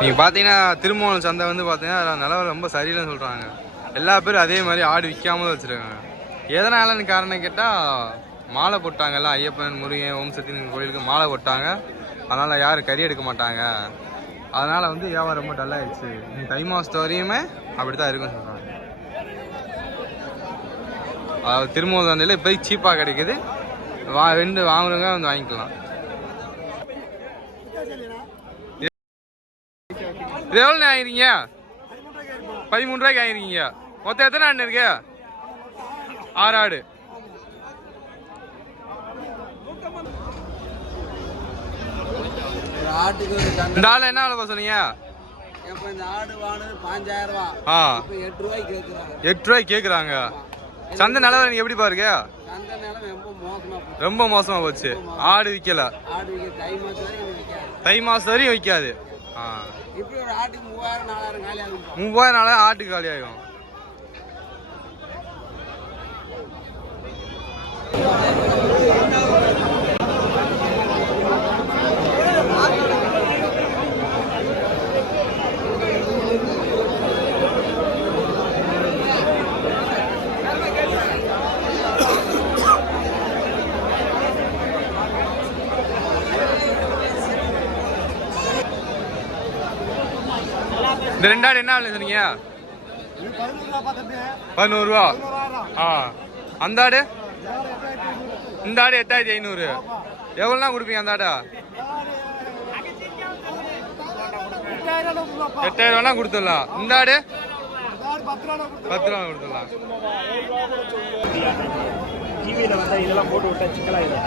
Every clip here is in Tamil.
நீங்கள் பார்த்தீங்கன்னா திருமூலம் சந்தை வந்து பார்த்தீங்கன்னா நிலவரம் ரொம்ப சரியில்லைன்னு சொல்கிறாங்க. எல்லா பேரும் அதே மாதிரி ஆடு விற்காமல் வச்சுருக்காங்க. எதனாலன்னு காரணம் கேட்டால் மாலை போட்டாங்கல்ல, ஐயப்பன் முருகன் ஓம் சக்தின்னு கோயிலுக்கு மாலை போட்டாங்க. அதனால் யாரும் கறி எடுக்க மாட்டாங்க. அதனால் வந்து வியாபாரம் ரொம்ப டல்லாகிடுச்சு. தை மாதத்து வரையுமே அப்படி தான் இருக்குன்னு சொல்கிறாங்க. அதாவது திருமூலம் சந்தையில் இப்போ சீப்பாக கிடைக்குது. ரெண்டு வாங்குறவங்க வந்து வாங்கிக்கலாம். இது எவ்வளோ வாங்கிருக்கீங்க? 13 ரூபாய்க்கு வாங்கிருக்கீங்க. மொத்தம் எத்தனை ஆடு இருக்கு? 6 ஆடு. இந்த ஆள் என்ன விலை சொன்னீங்க? 8 ரூபாய்க்கு கேக்குறாங்க. சந்தை நிலவரம் எப்படி பாருங்க? ரொம்ப மோசமா போச்சு. ஆடு விற்கல. தை மாசம் வரையும் விற்காது. 3000-4000 ஆட்டுக்கு காலி ஆகும். இந்த 2 ஆடு என்ன ஆடு சொன்னீங்க? 11 ரூபா. அந்த ஆடு? இந்த ஆடு 8500. எவ்வளோலாம் கொடுப்பீங்க அந்த ஆடா? 8000 கொடுத்துடலாம். இந்த ஆடு 10 ரூபா கொடுத்துடலாம். இதெல்லாம் போட்டு விட்டா சிக்கலாயிடும்.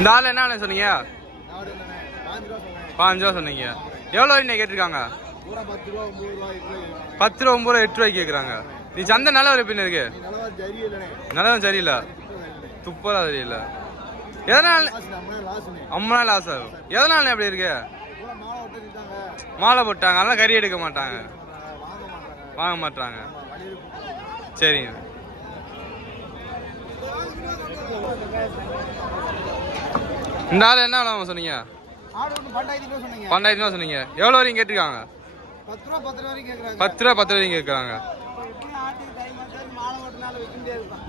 இந்த ஆள் என்ன சொன்னீங்க? 5 ரூபா சொன்னீங்க. எவ்வளோ வரையும் கேட்டிருக்காங்க? 10 ரூபா 9 ரூபா 8 ரூபாய்க்கு கேட்குறாங்க. நீ சந்தை நிலவரம் பின்ன இருக்கு? நிலவரம் சரியில்லை. துப்பலாம் சரியில்லை. எதனால? 50 லாஸ் ஆகும். எதனால அப்படி இருக்கு? மாலை போட்டாங்க. அதெல்லாம் கறி எடுக்க மாட்டாங்க, வாங்க மாட்டாங்க. சரிங்க. இந்த ஆள் என்ன விலை சொன்னீங்க? 12,000 சொன்னீங்க. எவ்வளோ வரையும் கேட்டிருக்காங்க? 10 ரூபா 10 வரையும் கேட்குறாங்க.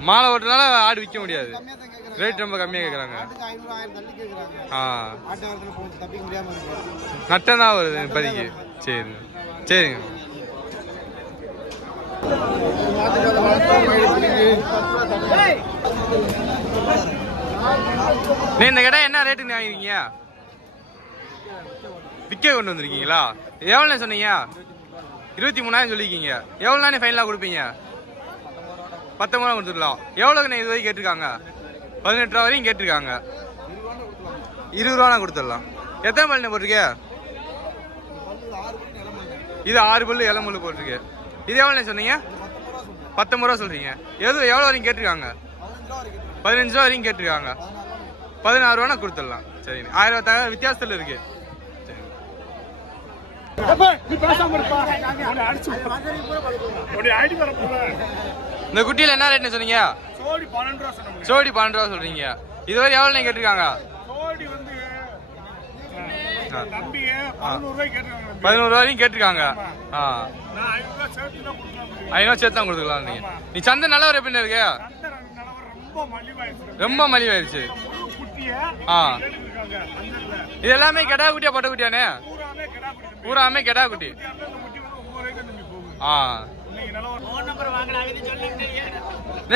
மாலை ஓட்டுனால ஆடு விற்க முடியாது. ரேட் ரொம்ப கம்மியாக கேட்குறாங்க. நட்டம் தான் வருது இப்போதைக்கு. சரிங்க சரிங்க. நீ இந்த கடை என்ன ரேட்டுன்னு வாங்கிருக்கீங்க? விற்க கொண்டு வந்திருக்கீங்களா? எவ்வளோ சொன்னீங்க? 23,000 சொல்லியிருக்கீங்க. எவ்வளோ ஃபைனலாக கொடுப்பீங்க? 19 ரூபா கொடுத்துடலாம். எவ்வளோக்கு இது வரைக்கும் கேட்டிருக்காங்க? 18 ரூபா வரையும் கேட்டிருக்காங்க. 20 ரூபா கொடுத்துடலாம். எத்தனை பல்லு போட்டிருக்க? இது 6 பல்லு இளம் முள்ளு போட்டிருக்கு. இது எவ்வளோ சொன்னீங்க? 19 ரூபா சொல்றீங்க. எவ்வளோ வரையும் கேட்டிருக்காங்க? 15 ரூபா வரையும் கேட்டிருக்காங்க. 16 ரூபா கொடுத்துடலாம். சரிங்க. 1000 ரூபா தவிர வித்தியாசத்தில் இருக்கு. இந்த குட்டியில் என்ன ரேட்னு சொன்னீங்க? சோடி 12 ரூபா சொல்றீங்க. இதுவரை எவ்வளோ கேட்டிருக்காங்க? 11 ரூபாயும் கேட்டிருக்காங்க. 500 சேர்த்து தான் கொடுத்துக்கலாம். நீ சந்தை நிலவரம் எப்படின்னு இருக்கு? ரொம்ப மலிவாயிருச்சு. இது எல்லாமே கெடா குட்டியா பொட்டை குட்டியானே? பூராமே கெடா குட்டி.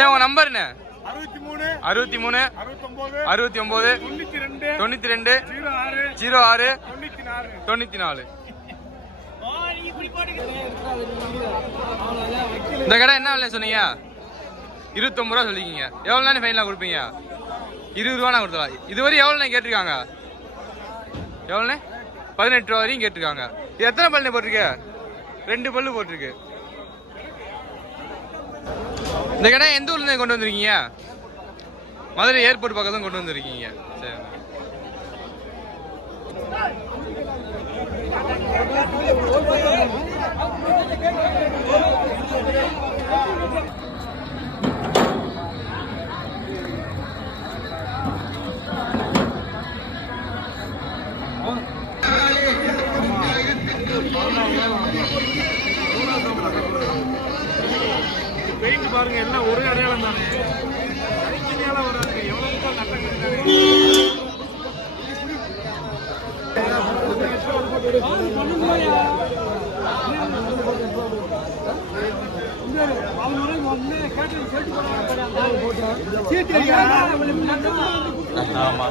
உங்க நம்பர் என்ன? 63 69 92 06 94. இந்த கடை என்ன விலை சொன்னீங்க? 29 ரூபா சொல்லிக்கிங்க. எவ்வளோ நாள் ஃபைனலாக கொடுப்பீங்க? 20 ரூபா கொடுத்தலாம். இதுவரை எவ்வளோ கேட்டிருக்காங்க? எவ்வளோண்ணே? 18 ரூபா வரையும் கேட்டிருக்காங்க. இது எத்தனை பல்லு போட்டிருக்கு? 2 பல்லு போட்டிருக்கு. இந்த கடை எந்த ஊர்லேருந்து கொண்டு வந்திருக்கீங்க? மதுரை ஏர்போர்ட் பக்கத்துல கொண்டு வந்திருக்கீங்க. சரி. பெயிண்ட் பாருங்க, எல்லாம் ஒரு அடையாளம் தானே. ஆமா.